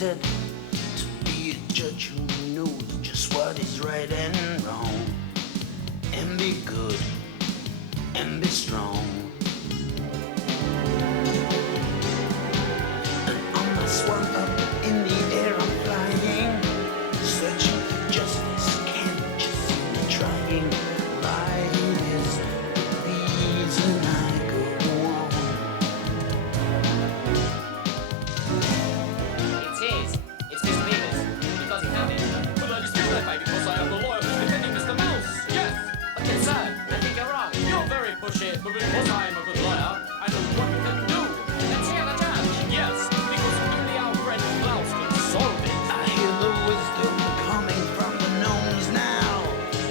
appointed to be a judge who knows just what is right and wrong, and be good and be strong. And on my swan up in the air I'm flying, searching for justice, can't you see me trying? Life is the reason I go on. It's Mr. Beavis. Because he found it. But I dispute that, baby, because I am the lawyer who's defending Mr. Mouse. Yes. Okay, sir, I think you're wrong. You're very pushy, but because I am a good lawyer, I know what we can do. Let's hear the judge. Yes, because only our friend Klaus can solve it. I hear the wisdom coming from the gnomes now,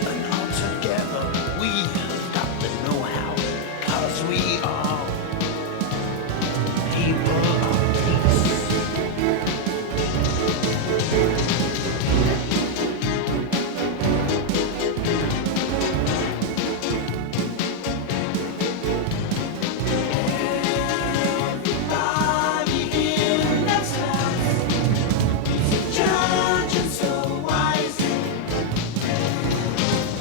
and all together we have got the know-how, 'cause we are people of peace. Everybody in this house is a judge and so wise.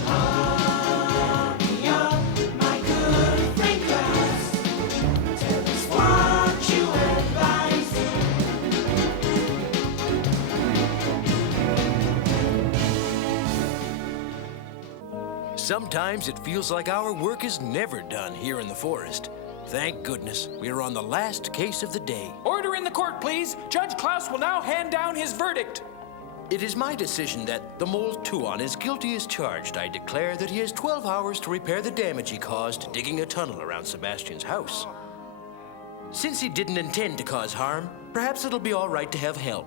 Hurry up, my good friend Klaus. Tell us what you advise. Sometimes it feels like our work is never done here in the forest. Thank goodness we are on the last case of the day. Order in the court, please. Judge Klaus will now hand down his verdict. It is my decision that the mole Tuon is guilty as charged. I declare that he has 12 hours to repair the damage he caused digging a tunnel around Sebastian's house. Since he didn't intend to cause harm, perhaps it'll be all right to have help.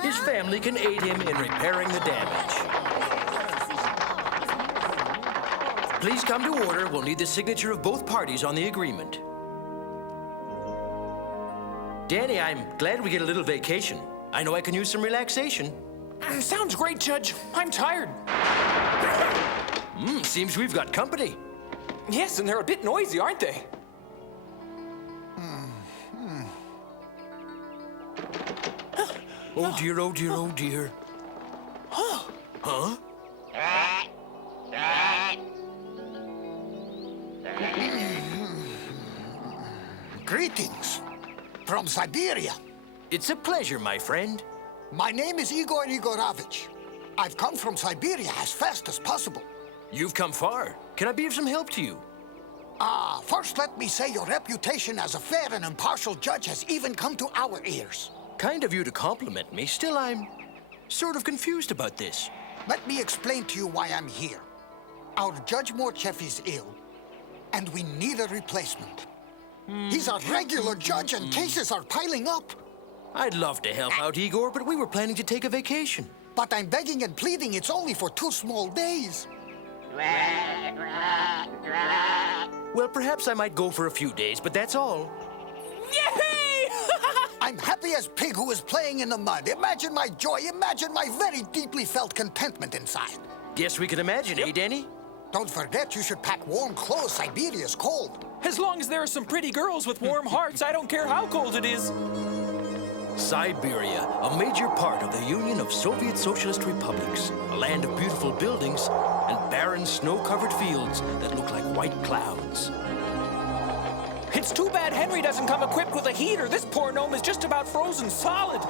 His family can aid him in repairing the damage. Please come to order. We'll need the signature of both parties on the agreement. Dany, I'm glad we get a little vacation. I know I can use some relaxation. Sounds great, Judge. I'm tired. Seems we've got company. Yes, and they're a bit noisy, aren't they? Oh dear, oh dear, oh dear. Huh? Greetings from Siberia. It's a pleasure, my friend. My name is Igor Igorovich. I've come from Siberia as fast as possible. You've come far. Can I be of some help to you? First let me say your reputation as a fair and impartial judge has even come to our ears. Kind of you to compliment me. Still, I'm sort of confused about this. Let me explain to you why I'm here. Our Judge Morchev is ill, and we need a replacement. He's a regular judge, and cases are piling up. I'd love to help out, Igor, but we were planning to take a vacation. But I'm begging and pleading it's only for 2 small days. Well, perhaps I might go for a few days, but that's all. Yay! I'm happy as pig who is playing in the mud. Imagine my joy, imagine my very deeply felt contentment inside. Guess we can imagine, eh, Dany? Don't forget you should pack warm clothes, Siberia's cold. As long as there are some pretty girls with warm hearts, I don't care how cold it is. Siberia, a major part of the Union of Soviet Socialist Republics, a land of beautiful buildings and barren snow-covered fields that look like white clouds. It's too bad Henry doesn't come equipped with a heater. This poor gnome is just about frozen solid.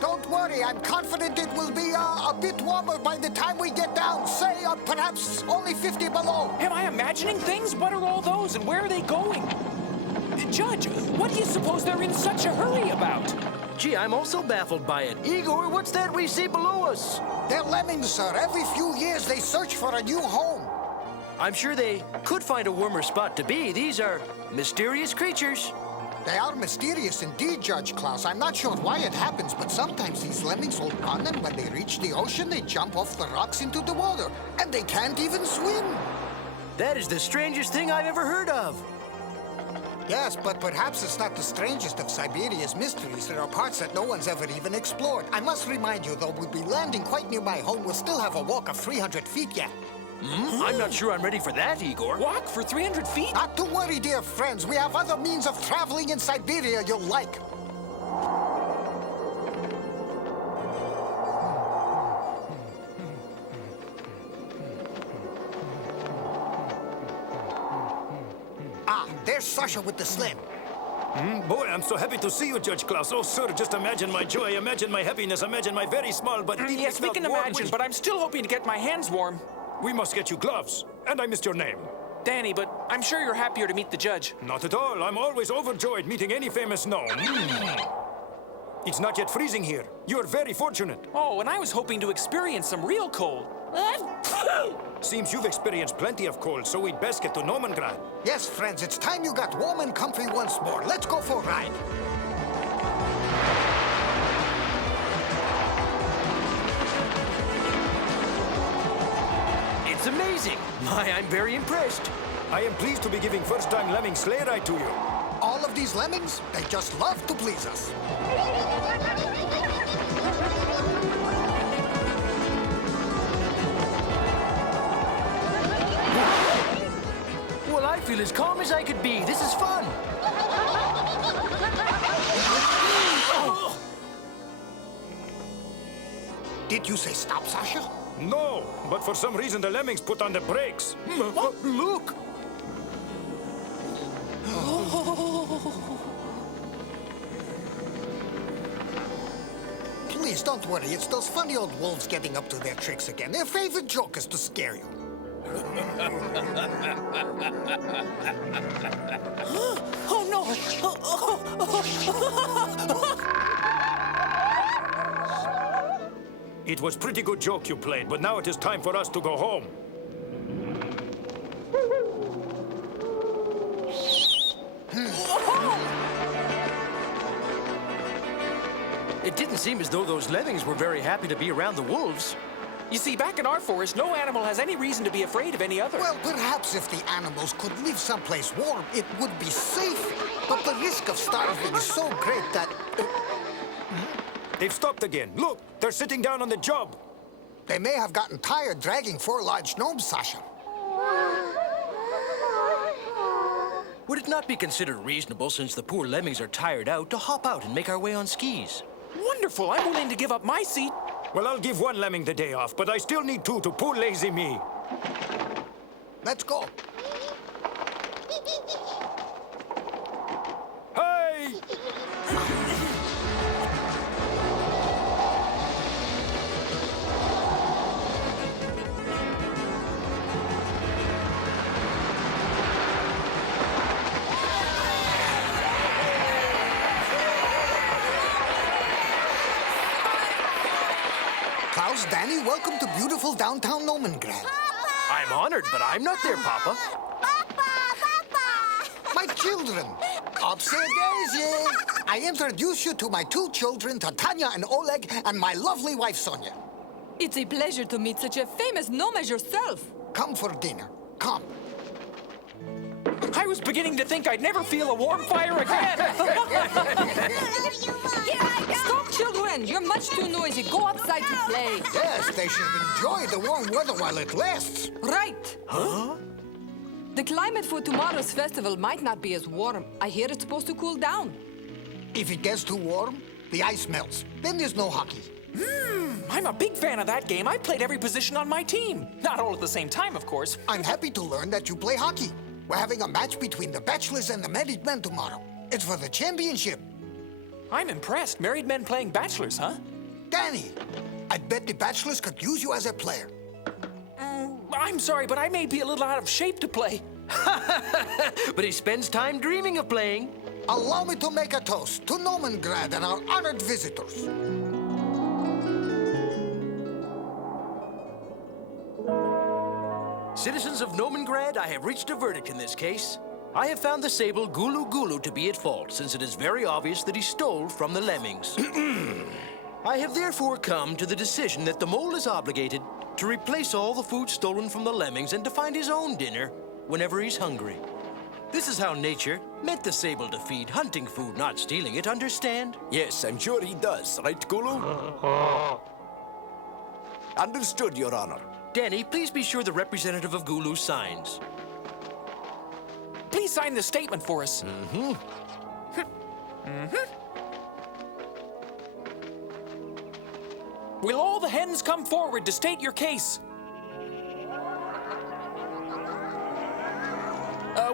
Don't worry, I'm confident it will be a bit warmer by the time we get down. Say, perhaps only 50 below. Am I imagining things? What are all those and where are they going? Judge, what do you suppose they're in such a hurry about? Gee, I'm also baffled by it. Igor, what's that we see below us? They're lemmings, sir. Every few years they search for a new home. I'm sure they could find a warmer spot to be. These are mysterious creatures. They are mysterious indeed, Judge Klaus. I'm not sure why it happens, but sometimes these lemmings will run, and when they reach the ocean, they jump off the rocks into the water, and they can't even swim. That is the strangest thing I've ever heard of. Yes, but perhaps it's not the strangest of Siberia's mysteries. There are parts that no one's ever even explored. I must remind you, though we'll be landing quite near my home, we'll still have a walk of 300 feet yet. I'm not sure I'm ready for that, Igor. Walk for 300 feet? Not to worry, dear friends. We have other means of traveling in Siberia you'll like. There's Sasha with the sled. Boy, I'm so happy to see you, Judge Klaus. Oh, sir, just imagine my joy, imagine my happiness, imagine my very small but deeply Yes, we felt can warm imagine, wish. but I'm still hoping to get my hands warm. We must get you gloves. And I missed your name. Danny, but I'm sure you're happier to meet the judge. Not at all. I'm always overjoyed meeting any famous gnome. It's not yet freezing here. You're very fortunate. Oh, and I was hoping to experience some real cold. Seems you've experienced plenty of cold, so we'd best get to Nomengrad. Yes, friends, it's time you got warm and comfy once more. Let's go for a ride. It's amazing. My, I'm very impressed. I am pleased to be giving first-time lemming sleigh ride to you. All of these lemmings, they just love to please us. Well, I feel as calm as I could be. This is fun. Did you say stop, Sasha? No, but for some reason the lemmings put on the brakes. Look. Please, don't worry. It's those funny old wolves getting up to their tricks again. Their favorite joke is to scare you. Oh, no! It was pretty good joke you played, but now it is time for us to go home. It didn't seem as though those lemmings were very happy to be around the wolves. You see, back in our forest, no animal has any reason to be afraid of any other. Well, perhaps if the animals could live someplace warm, it would be safer. But the risk of starving is so great that... They've stopped again. Look, they're sitting down on the job. They may have gotten tired dragging 4 large gnomes, Sasha. Would it not be considered reasonable, since the poor lemmings are tired out, to hop out and make our way on skis? Wonderful! I'm willing to give up my seat. Well, I'll give one lemming the day off, but I still need 2 to poor lazy me. Let's go. Hey! Klaus, Dany, welcome to beautiful downtown Nomengrad. I'm honored, but I'm not there, Papa. My children, obsergazy. I introduce you to my 2 children, Tanya and Oleg, and my lovely wife, Sonia. It's a pleasure to meet such a famous gnome as yourself. Come for dinner. Come. I was beginning to think I'd never feel a warm fire again. Stop, children. You're much too noisy. Go outside to play. Yes, they should enjoy the warm weather while it lasts. Right. Huh? The climate for tomorrow's festival might not be as warm. I hear it's supposed to cool down. If it gets too warm, the ice melts. Then there's no hockey. I'm a big fan of that game. I've played every position on my team. Not all at the same time, of course. I'm happy to learn that you play hockey. We're having a match between the bachelors and the married men tomorrow. It's for the championship. I'm impressed. Married men playing bachelors, huh? Dany, I bet the bachelors could use you as a player. I'm sorry, but I may be a little out of shape to play. But he spends time dreaming of playing. Allow me to make a toast to Nomengrad and our honored visitors. Citizens of Nomengrad, I have reached a verdict in this case. I have found the sable Gulu Gulu to be at fault, since it is very obvious that he stole from the lemmings. I have therefore come to the decision that the mole is obligated to replace all the food stolen from the lemmings and to find his own dinner whenever he's hungry. This is how nature meant the sable to feed, hunting food, not stealing it, understand? Yes, I'm sure he does, right, Gulu? Understood, Your Honor. Dany, please be sure the representative of Gulu signs. Please sign the statement for us. Will all the hens come forward to state your case?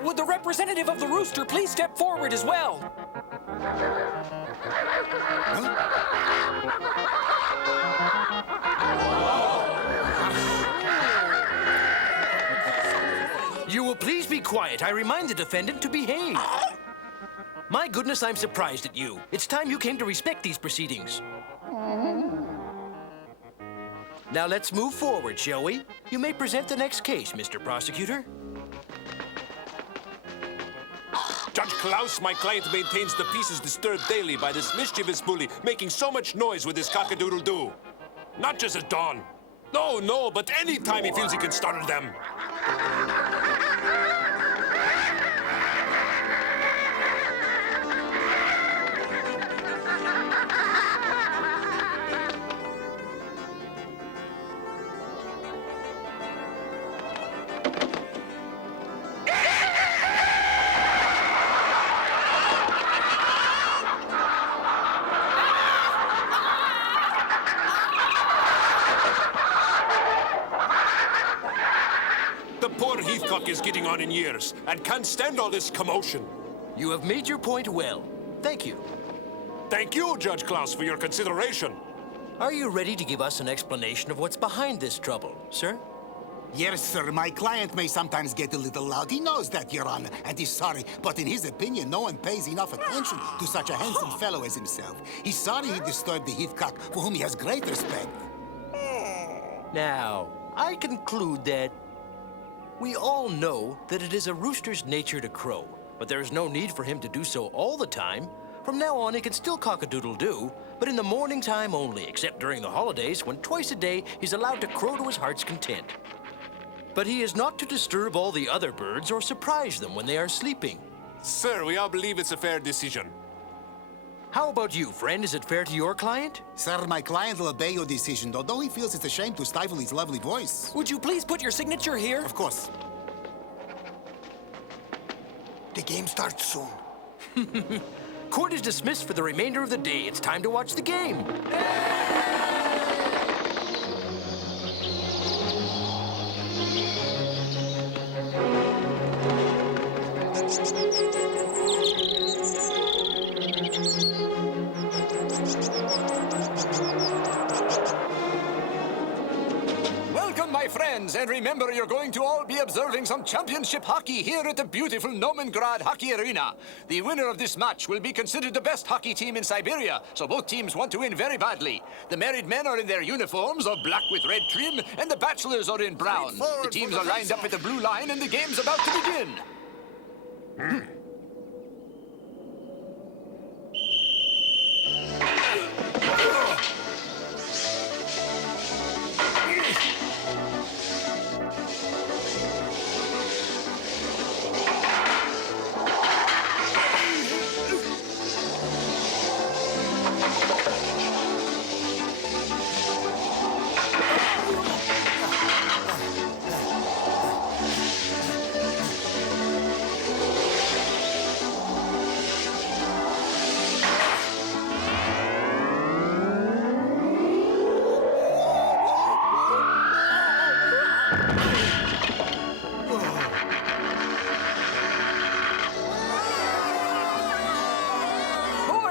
would the representative of the rooster please step forward as well? You will please be quiet. I remind the defendant to behave. My goodness, I'm surprised at you. It's time you came to respect these proceedings. Now let's move forward, shall we? You may present the next case, Mr. Prosecutor. Judge Klaus, my client maintains the peace is disturbed daily by this mischievous bully making so much noise with his cock-a-doodle-doo. Not just at dawn. No, but any time he feels he can startle them. Is getting on in years and can't stand all this commotion. You have made your point well. Thank you. Thank you, Judge Klaus, for your consideration. Are you ready to give us an explanation of what's behind this trouble, sir? Yes, sir. My client may sometimes get a little loud. He knows that, Your Honor, and he's sorry. But in his opinion, no one pays enough attention to such a handsome fellow as himself. He's sorry he disturbed the Heathcock, for whom he has great respect. Now, I conclude that we all know that it is a rooster's nature to crow, but there is no need for him to do so all the time. From now on, he can still cock-a-doodle-doo, but in the morning time only, except during the holidays, when twice a day he's allowed to crow to his heart's content. But he is not to disturb all the other birds or surprise them when they are sleeping. Sir, we all believe it's a fair decision. How about you, friend? Is it fair to your client? Sir, my client will obey your decision, although he feels it's a shame to stifle his lovely voice. Would you please put your signature here? Of course. The game starts soon. Court is dismissed for the remainder of the day. It's time to watch the game. Welcome, my friends, and remember you're going to all be observing some championship hockey here at the beautiful Nomengrad Hockey Arena. The winner of this match will be considered the best hockey team in Siberia, so both teams want to win very badly. The married men are in their uniforms of black with red trim, and the bachelors are in brown. The teams are lined up at the blue line, and the game's about to begin.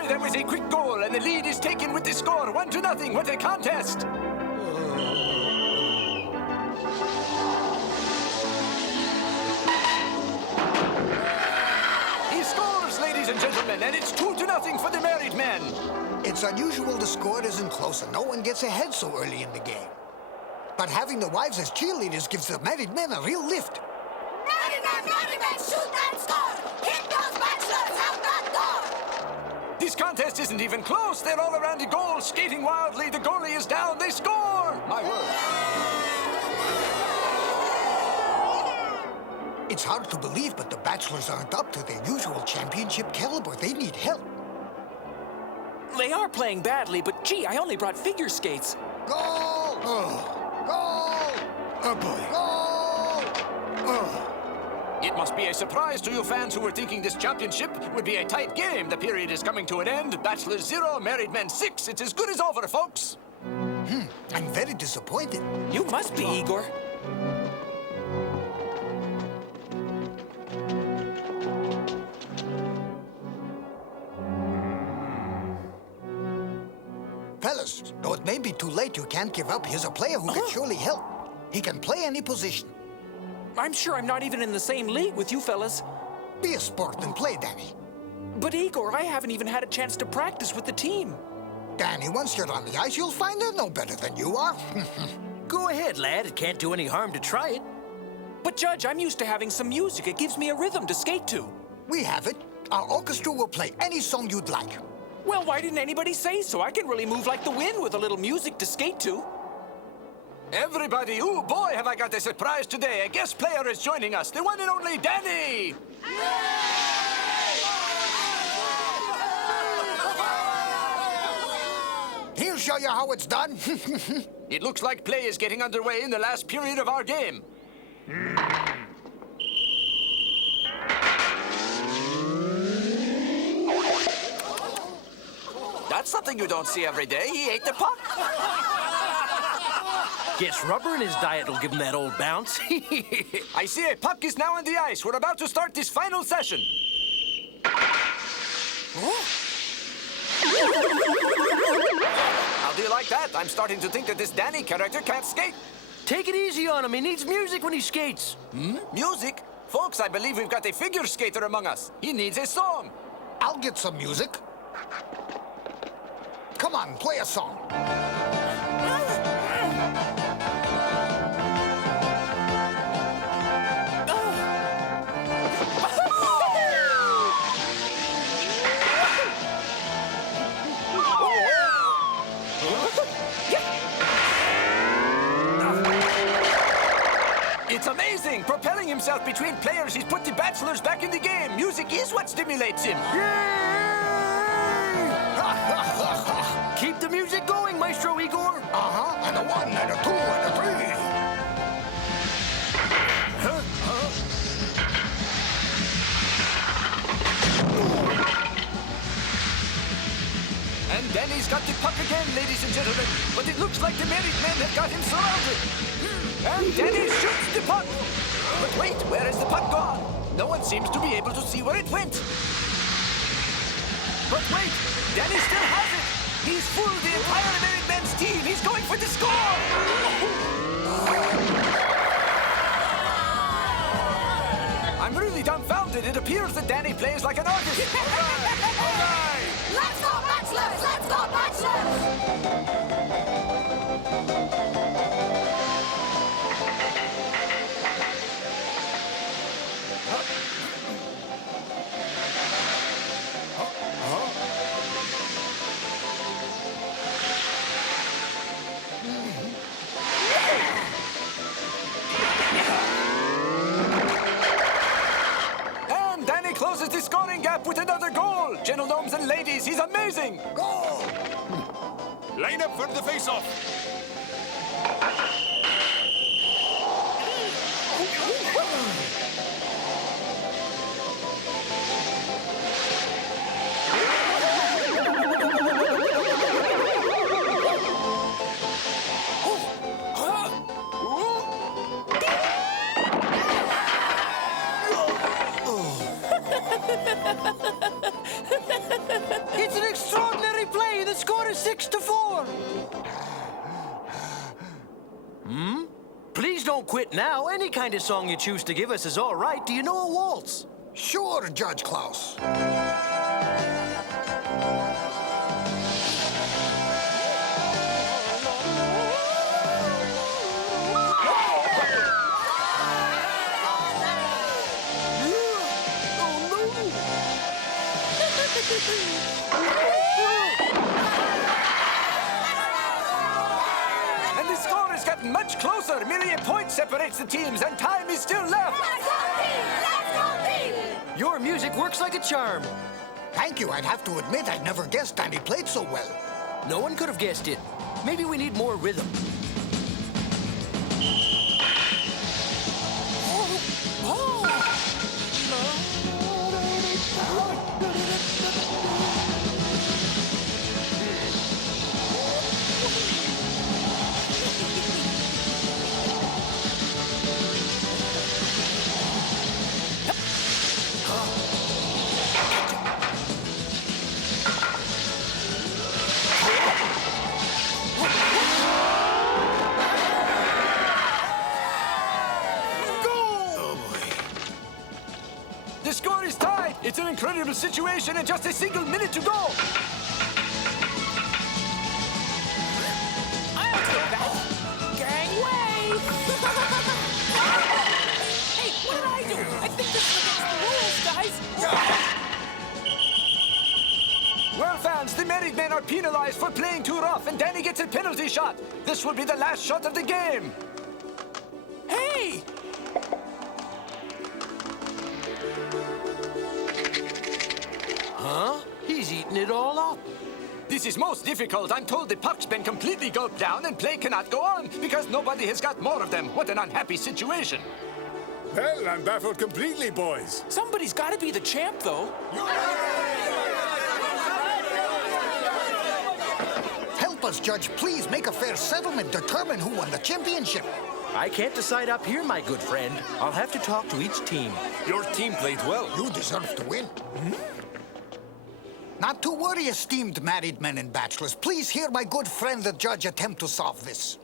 That was a quick goal, and the lead is taken with the score 1-0. What a contest! He scores, ladies and gentlemen, and it's 2-0 for the married men. It's unusual the score isn't close and no one gets ahead so early in the game. But having the wives as cheerleaders gives the married men a real lift. Married men, shoot that score! Hit those bachelors out that door! This contest isn't even close. They're all around the goal, skating wildly. The goalie is down. They score! My word. It's hard to believe, but the bachelors aren't up to their usual championship caliber. They need help. They are playing badly, but gee, I only brought figure skates. Goal! Oh. Goal! Oh, boy. Goal! Oh. It must be a surprise to you fans who were thinking this championship would be a tight game. The period is coming to an end. Bachelors 0, married men 6. It's as good as over, folks. I'm very disappointed. You must be, Igor. fellas, though it may be too late, you can't give up. Here's a player who can surely help. He can play any position. I'm sure I'm not even in the same league with you fellas. Be a sport and play, Dany. But Igor, I haven't even had a chance to practice with the team. Dany, once you're on the ice, you'll find they're no better than you are. Go ahead, lad. It can't do any harm to try it. But Judge, I'm used to having some music. It gives me a rhythm to skate to. We have it. Our orchestra will play any song you'd like. Well, why didn't anybody say so? I can really move like the wind with a little music to skate to. Everybody, oh boy, have I got a surprise today. A guest player is joining us, the one and only Dany! He'll show you how it's done. It looks like play is getting underway in the last period of our game. That's something you don't see every day. He ate the puck. Guess rubber in his diet will give him that old bounce. I see a puck is now on the ice. We're about to start this final session. How do you like that? I'm starting to think that this Dany character can't skate. Take it easy on him. He needs music when he skates. Music? Folks, I believe we've got a figure skater among us. He needs a song. I'll get some music. Come on, play a song. It's amazing! Propelling himself between players, he's put the bachelors back in the game. Music is what stimulates him. Keep the music going, Maestro Igor. Uh-huh, and a 1, and a 2, and a 3. And Dany's got the puck again, ladies and gentlemen. But it looks like the married men have got him surrounded. And Dany shoots the puck. But wait, where is the puck gone? No one seems to be able to see where it went. But wait, Dany still has it. He's fooled the entire married men's team. He's going for the score. I'm really dumbfounded. It appears that Dany plays like an artist. All right. Let's go, bachelors! Let's go, bachelors! And Dany closes the scoring gap with another goal. Gentlemen and ladies, he's amazing. Go! Line up for the face-off. It's an extraordinary play. The score is 6-4. Please don't quit now. Any kind of song you choose to give us is all right. Do you know a waltz? Sure, Judge Klaus. And the score has gotten much closer. Merely a point separates the teams, and time is still left. Let's go, team! Let's go, team! Your music works like a charm. Thank you. I'd have to admit I'd never guessed Dany played so well. No one could have guessed it. Maybe we need more rhythm. situation in just a single minute to go. I'll take that. Gangway! Hey, what did I do? I think this is against the rules, guys. Well, fans, the married men are penalized for playing too rough, and Dany gets a penalty shot. This will be the last shot of the game. Hey! Huh? He's eating it all up. This is most difficult. I'm told the puck's been completely gulped down and play cannot go on because nobody has got more of them. What an unhappy situation. Well, I'm baffled completely, boys. Somebody's got to be the champ, though. Help us, Judge. Please make a fair settlement. Determine who won the championship. I can't decide up here, my good friend. I'll have to talk to each team. Your team played well. You deserve to win. Not to worry, esteemed married men and bachelors. Please hear my good friend, the judge, attempt to solve this.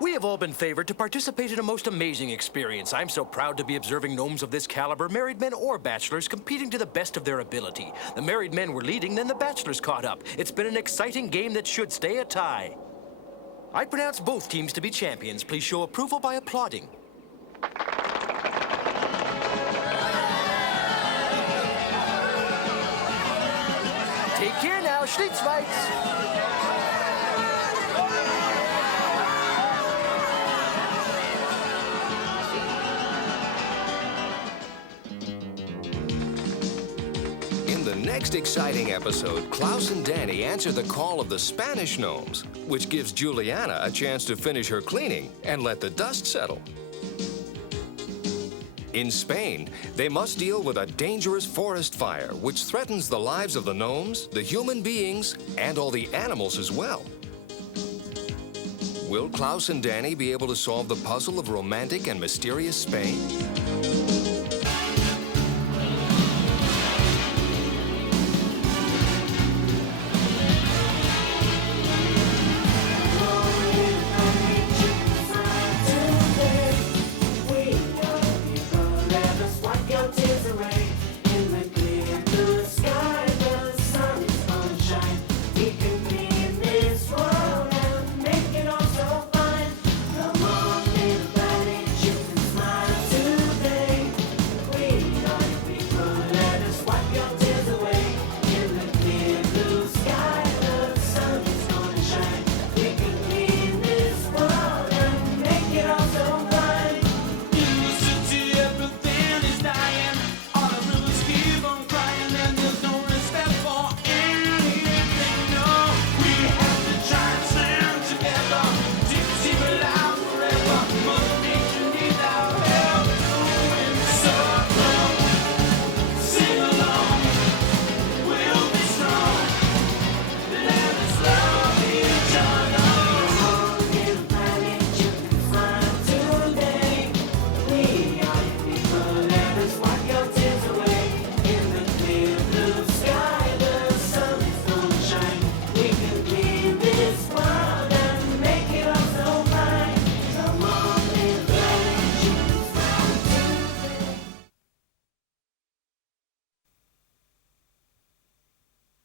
We have all been favored to participate in a most amazing experience. I'm so proud to be observing gnomes of this caliber, married men or bachelors, competing to the best of their ability. The married men were leading, then the bachelors caught up. It's been an exciting game that should stay a tie. I pronounce both teams to be champions. Please show approval by applauding. Take care now, Schlitzweitz. In the next exciting episode, Klaus and Dany answer the call of the Spanish gnomes, which gives Juliana a chance to finish her cleaning and let the dust settle. In Spain, they must deal with a dangerous forest fire which threatens the lives of the gnomes, the human beings, and all the animals as well. Will Klaus and Dany be able to solve the puzzle of romantic and mysterious Spain?